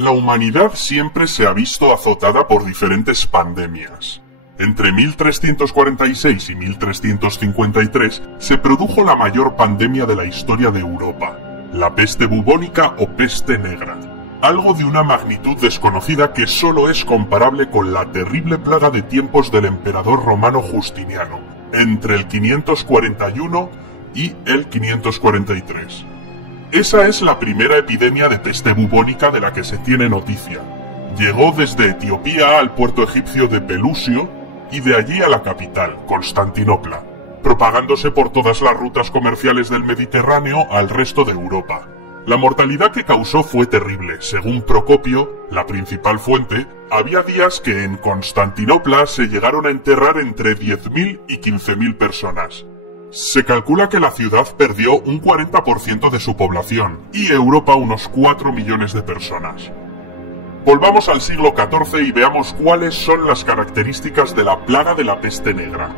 La humanidad siempre se ha visto azotada por diferentes pandemias. Entre 1346 y 1353 se produjo la mayor pandemia de la historia de Europa, la peste bubónica o peste negra, algo de una magnitud desconocida que solo es comparable con la terrible plaga de tiempos del emperador romano Justiniano, entre el 541 y el 543. Esa es la primera epidemia de peste bubónica de la que se tiene noticia. Llegó desde Etiopía al puerto egipcio de Pelusio y de allí a la capital, Constantinopla, propagándose por todas las rutas comerciales del Mediterráneo al resto de Europa. La mortalidad que causó fue terrible. Según Procopio, la principal fuente, había días que en Constantinopla se llegaron a enterrar entre 10.000 y 15.000 personas. Se calcula que la ciudad perdió un 40% de su población y Europa unos 4 millones de personas. Volvamos al siglo XIV y veamos cuáles son las características de la plaga de la peste negra.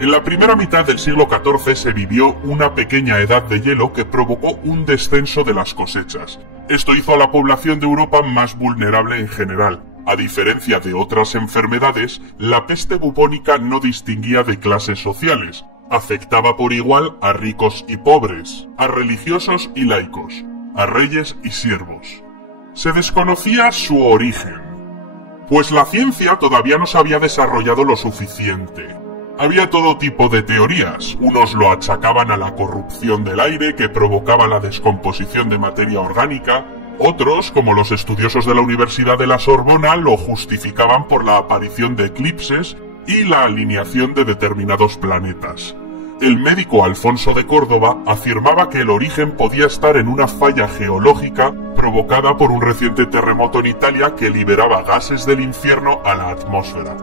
En la primera mitad del siglo XIV se vivió una pequeña edad de hielo que provocó un descenso de las cosechas. Esto hizo a la población de Europa más vulnerable en general. A diferencia de otras enfermedades, la peste bubónica no distinguía de clases sociales. Afectaba por igual a ricos y pobres, a religiosos y laicos, a reyes y siervos. Se desconocía su origen, pues la ciencia todavía no se había desarrollado lo suficiente. Había todo tipo de teorías. Unos lo achacaban a la corrupción del aire que provocaba la descomposición de materia orgánica. Otros, como los estudiosos de la Universidad de la Sorbona, lo justificaban por la aparición de eclipses y la alineación de determinados planetas. El médico Alfonso de Córdoba afirmaba que el origen podía estar en una falla geológica provocada por un reciente terremoto en Italia que liberaba gases del infierno a la atmósfera.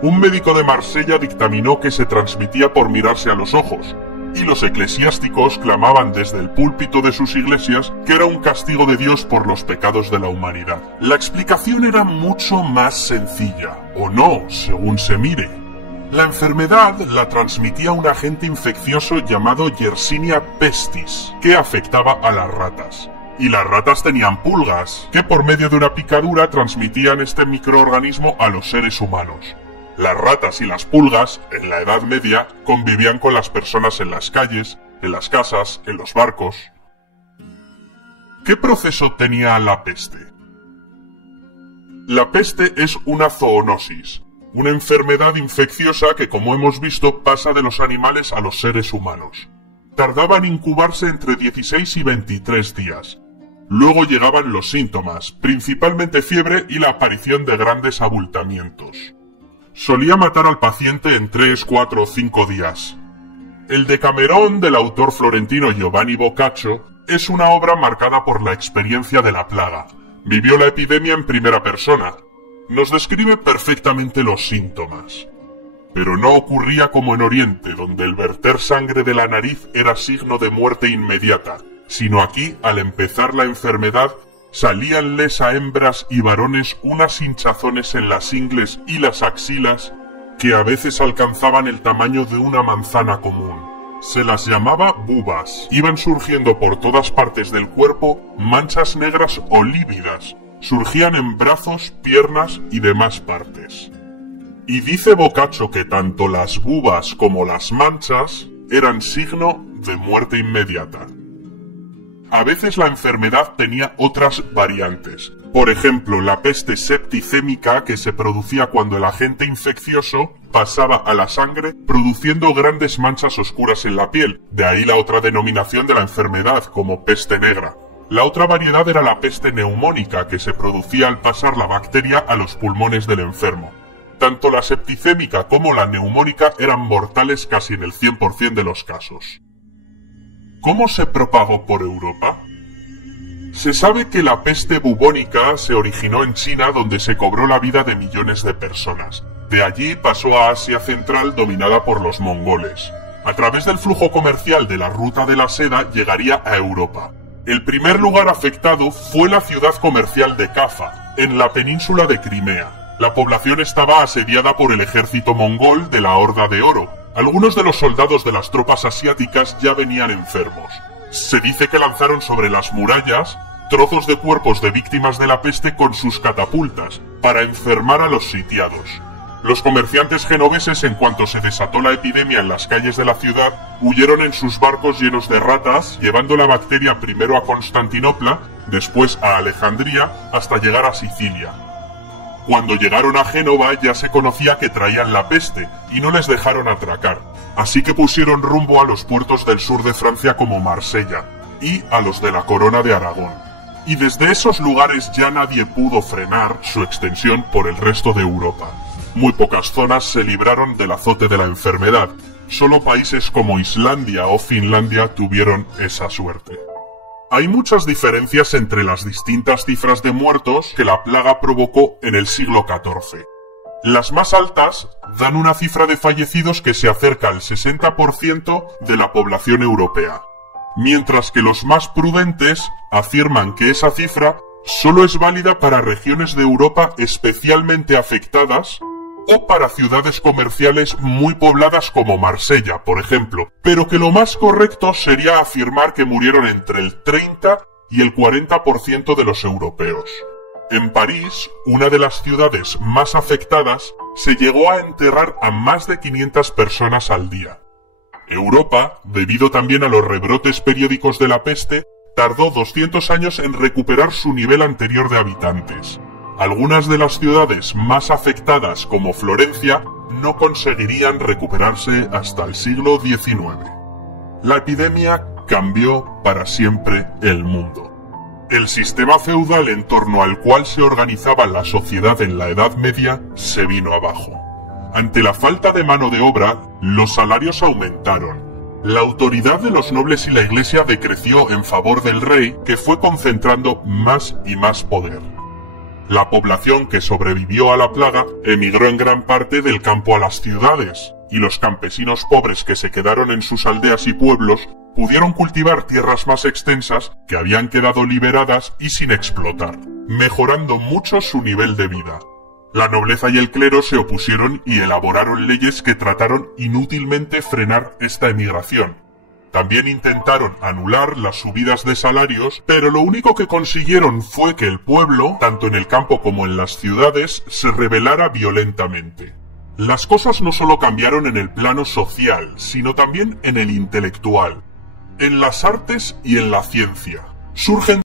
Un médico de Marsella dictaminó que se transmitía por mirarse a los ojos, y los eclesiásticos clamaban desde el púlpito de sus iglesias que era un castigo de Dios por los pecados de la humanidad. La explicación era mucho más sencilla, o no, según se mire. La enfermedad la transmitía un agente infeccioso llamado Yersinia pestis, que afectaba a las ratas. Y las ratas tenían pulgas, que por medio de una picadura transmitían este microorganismo a los seres humanos. Las ratas y las pulgas, en la Edad Media, convivían con las personas en las calles, en las casas, en los barcos. ¿Qué proceso tenía la peste? La peste es una zoonosis, una enfermedad infecciosa que, como hemos visto, pasa de los animales a los seres humanos. Tardaba en incubarse entre 16 y 23 días. Luego llegaban los síntomas, principalmente fiebre y la aparición de grandes abultamientos. Solía matar al paciente en 3, 4 o 5 días. El Decamerón del autor florentino Giovanni Boccaccio es una obra marcada por la experiencia de la plaga. Vivió la epidemia en primera persona. Nos describe perfectamente los síntomas. Pero no ocurría como en Oriente, donde el verter sangre de la nariz era signo de muerte inmediata, sino aquí, al empezar la enfermedad, salíanles a hembras y varones unas hinchazones en las ingles y las axilas que a veces alcanzaban el tamaño de una manzana común. Se las llamaba bubas. Iban surgiendo por todas partes del cuerpo manchas negras o lívidas. Surgían en brazos, piernas y demás partes. Y dice Boccaccio que tanto las bubas como las manchas eran signo de muerte inmediata. A veces la enfermedad tenía otras variantes. Por ejemplo, la peste septicémica que se producía cuando el agente infeccioso pasaba a la sangre produciendo grandes manchas oscuras en la piel. De ahí la otra denominación de la enfermedad como peste negra. La otra variedad era la peste neumónica que se producía al pasar la bacteria a los pulmones del enfermo. Tanto la septicémica como la neumónica eran mortales casi en el 100% de los casos. ¿Cómo se propagó por Europa? Se sabe que la peste bubónica se originó en China, donde se cobró la vida de millones de personas. De allí pasó a Asia Central, dominada por los mongoles. A través del flujo comercial de la ruta de la seda llegaría a Europa. El primer lugar afectado fue la ciudad comercial de Cafa, en la península de Crimea. La población estaba asediada por el ejército mongol de la Horda de Oro. Algunos de los soldados de las tropas asiáticas ya venían enfermos. Se dice que lanzaron sobre las murallas trozos de cuerpos de víctimas de la peste con sus catapultas, para enfermar a los sitiados. Los comerciantes genoveses, en cuanto se desató la epidemia en las calles de la ciudad, huyeron en sus barcos llenos de ratas, llevando la bacteria primero a Constantinopla, después a Alejandría, hasta llegar a Sicilia. Cuando llegaron a Génova ya se conocía que traían la peste, y no les dejaron atracar, así que pusieron rumbo a los puertos del sur de Francia como Marsella, y a los de la Corona de Aragón. Y desde esos lugares ya nadie pudo frenar su extensión por el resto de Europa. Muy pocas zonas se libraron del azote de la enfermedad. Solo países como Islandia o Finlandia tuvieron esa suerte. Hay muchas diferencias entre las distintas cifras de muertos que la plaga provocó en el siglo XIV. Las más altas dan una cifra de fallecidos que se acerca al 60% de la población europea, mientras que los más prudentes afirman que esa cifra solo es válida para regiones de Europa especialmente afectadas o para ciudades comerciales muy pobladas como Marsella, por ejemplo, pero que lo más correcto sería afirmar que murieron entre el 30 y el 40% de los europeos. En París, una de las ciudades más afectadas, se llegó a enterrar a más de 500 personas al día. Europa, debido también a los rebrotes periódicos de la peste, tardó 200 años en recuperar su nivel anterior de habitantes. Algunas de las ciudades más afectadas, como Florencia, no conseguirían recuperarse hasta el siglo XIX. La epidemia cambió para siempre el mundo. El sistema feudal en torno al cual se organizaba la sociedad en la Edad Media se vino abajo. Ante la falta de mano de obra, los salarios aumentaron. La autoridad de los nobles y la Iglesia decreció en favor del rey, que fue concentrando más y más poder. La población que sobrevivió a la plaga emigró en gran parte del campo a las ciudades, y los campesinos pobres que se quedaron en sus aldeas y pueblos pudieron cultivar tierras más extensas que habían quedado liberadas y sin explotar, mejorando mucho su nivel de vida. La nobleza y el clero se opusieron y elaboraron leyes que trataron inútilmente frenar esta emigración. También intentaron anular las subidas de salarios, pero lo único que consiguieron fue que el pueblo, tanto en el campo como en las ciudades, se rebelara violentamente. Las cosas no solo cambiaron en el plano social, sino también en el intelectual, en las artes y en la ciencia. Surgen